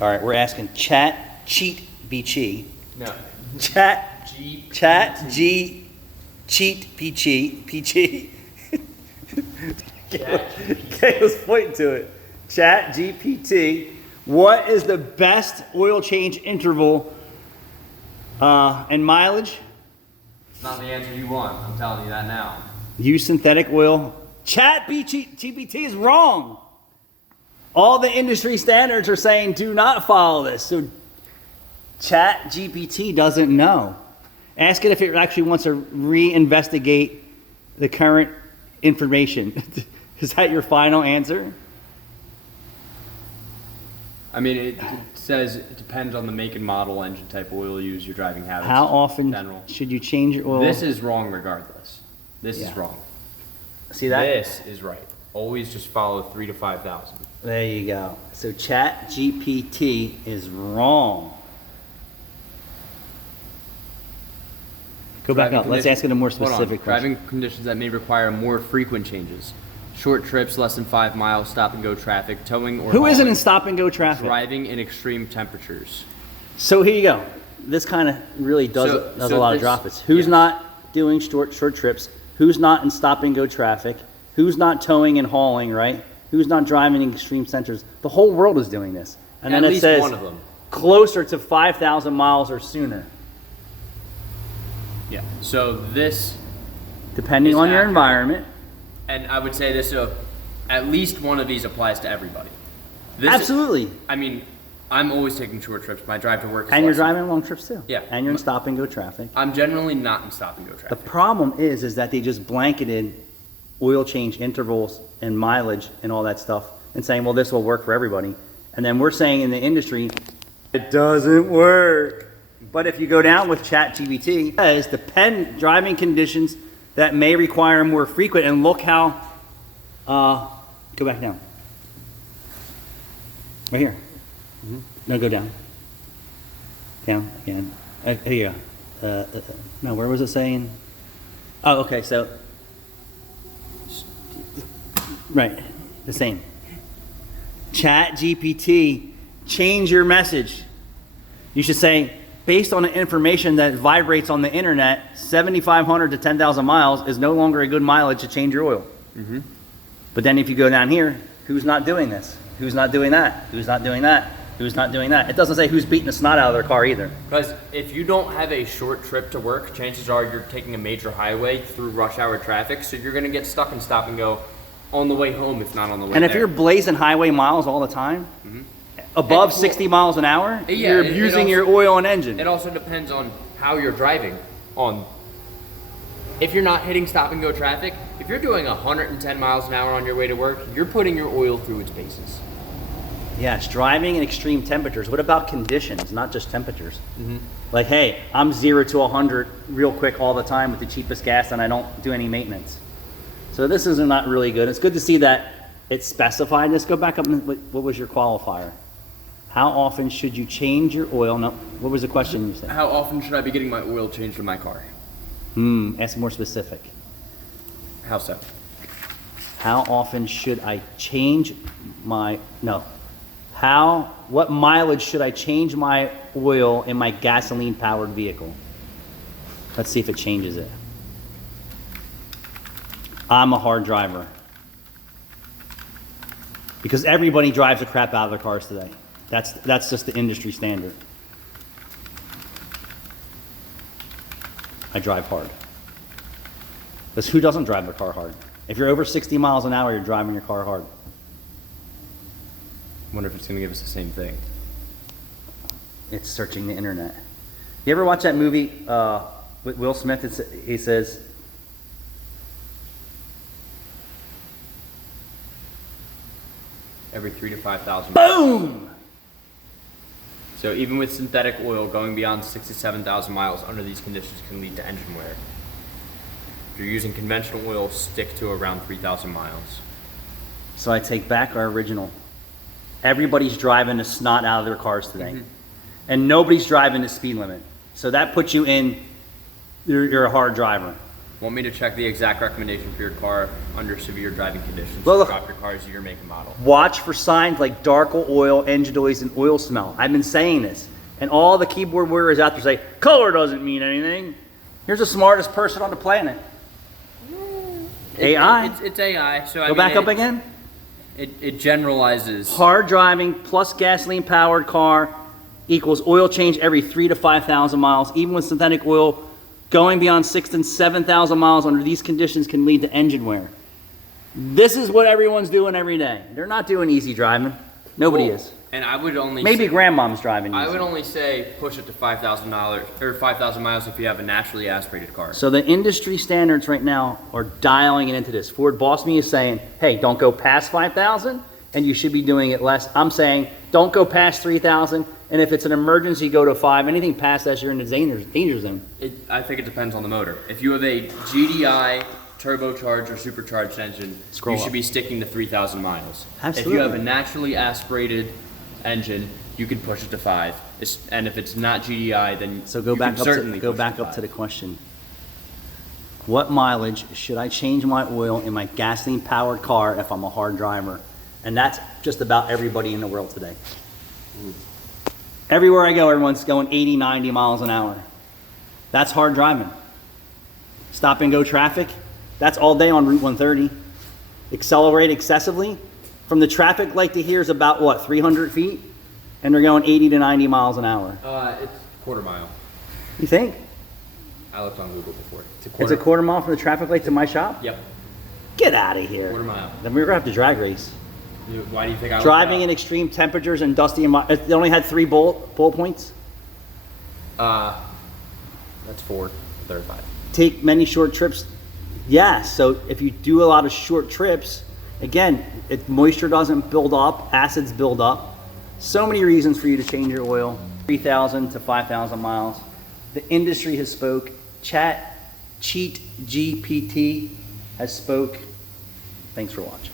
All right, we're asking Chat Cheat BC. No. Chat Cheat PG. Caleb's pointing to it. Chat GPT. What is the best oil change interval and mileage? It's not the answer you want. I'm telling you that now. Use synthetic oil. Chat GPT is wrong. All the industry standards are saying do not follow this. So Chat GPT doesn't know. Ask it if it actually wants to reinvestigate the current information. Is that your final answer? I mean, it says it depends on the make and model, engine type, oil use, your driving habits. How often general. should you change your oil? This is wrong regardless. This is wrong. See that? This is right. Always just follow 3,000 to 5,000. There you go. So Chat GPT is wrong. Go back up. Let's ask it a more specific question. Driving conditions that may require more frequent changes. Short trips, less than 5 miles, stop and go traffic, towing or Who isn't in stop and go traffic? driving in extreme temperatures. So here you go. This kind of really does a lot of drop it. Who's not doing short trips? Who's not in stop and go traffic? Who's not towing and hauling, right? Who's not driving in extreme centers? The whole world is doing this. And then it says one of them. Closer to 5,000 miles or sooner. Yeah. So this, depending on your environment. and I would say this, at least one of these applies to everybody. Absolutely. I mean, I'm always taking short trips. My drive to work is and you're driving long trips too. Yeah. And you're in stop and go traffic. I'm generally not in stop and go traffic. The problem is that they just blanketed oil change intervals and mileage and all that stuff and saying, well, this will work for everybody. And then we're saying in the industry, it doesn't work. But if you go down with ChatGPT, it says depend driving conditions that may require more frequent, and look how, go back down. Right here. No, go down. Down again. Here you go. No, where was it saying? Oh, okay, so, right, the same. ChatGPT, change your message. You should say, based on the information that vibrates on the internet, 7,500 to 10,000 miles is no longer a good mileage to change your oil. Mm-hmm. But then if you go down here, who's not doing this? Who's not doing that? Who's not doing that? Who's not doing that? It doesn't say who's beating the snot out of their car either. Because if you don't have a short trip to work, chances are you're taking a major highway through rush hour traffic, so you're going to get stuck and stop and go on the way home, if not on the way And there. if you're blazing highway miles all the time, above 60 miles an hour, you're abusing your oil and engine. It also depends on how you're driving. If you're not hitting stop and go traffic, if you're doing 110 miles an hour on your way to work, you're putting your oil through its paces. Yes, driving in extreme temperatures. What about conditions, not just temperatures? Like, hey, I'm 0 to 100 real quick all the time with the cheapest gas and I don't do any maintenance. So this is not really good. It's good to see that it's specified. Let's go back up. What was your qualifier? How often should you change your oil? No, what was the question you said? How often should I be getting my oil changed in my car? Ask more specific. How so? How often should I change my, what mileage should I change my oil in my gasoline powered vehicle? Let's see if it changes it. I'm a hard driver. Because everybody drives the crap out of their cars today. That's just the industry standard. I drive hard. Because who doesn't drive their car hard? If you're over 60 miles an hour, you're driving your car hard. I wonder if it's going to give us the same thing. It's searching the internet. You ever watch that movie with Will Smith? He says, every 3,000 to 5,000. boom! So even with synthetic oil, going beyond 6,000 to 7,000 miles under these conditions can lead to engine wear. If you're using conventional oil, stick to around 3,000 miles. So I take back our original. Everybody's driving the snot out of their cars today. And nobody's driving the speed limit. So that puts you in, you're a hard driver. Want me to check the exact recommendation for your car under severe driving conditions? Well, look- Drop your car's year, make, and model. Watch for signs like darker oil, engine noise, and oil smell. I've been saying this. And all the keyboard warriors out there say, color doesn't mean anything. Here's the smartest person on the planet. AI. It's AI. So I Go mean, back up again. It generalizes. Hard driving plus gasoline powered car equals oil change every 3,000 to 5,000 miles. Even with synthetic oil, going beyond 6,000 to 7,000 miles under these conditions can lead to engine wear. This is what everyone's doing every day. They're not doing easy driving. Nobody is. And I would only Maybe say, grandmom's driving easy. I would only say push it to $5,000 or 5,000 miles if you have a naturally aspirated car. So the industry standards right now are dialing it into this. Ford Boss Me is saying, hey, don't go past 5,000 and you should be doing it less. I'm saying don't go past 3,000, and if it's an emergency, go to 5. Anything past that, you're in the danger zone. I think it depends on the motor. If you have a GDI turbocharged or supercharged engine, Scroll you should up. be sticking to 3,000 miles. Absolutely. If you have a naturally aspirated engine, you can push it to 5. And if it's not GDI, then So go you back can up certainly to, go push back it to up to 5. the question. What mileage should I change my oil in my gasoline powered car if I'm a hard driver? And that's just about everybody in the world today. Everywhere I go, everyone's going 80, 90 miles an hour. That's hard driving. Stop and go traffic, that's all day on Route 130. Accelerate excessively. From the traffic light to here is about what, 300 feet? And they're going 80 to 90 miles an hour. It's quarter mile. You think? I looked on Google before. It's a quarter mile from the traffic light to my shop? Yep, Get out of here. quarter mile. Then we're gonna have to drag race. Why do you think I looked Driving it in up? extreme temperatures and dusty they only had 3 bullet points. That's 4, 35. Take many short trips. Yes, so if you do a lot of short trips, again, moisture doesn't build up, acids build up. So many reasons for you to change your oil. 3,000 to 5,000 miles. The industry has spoke. ChatGPT has spoke. Thanks for watching.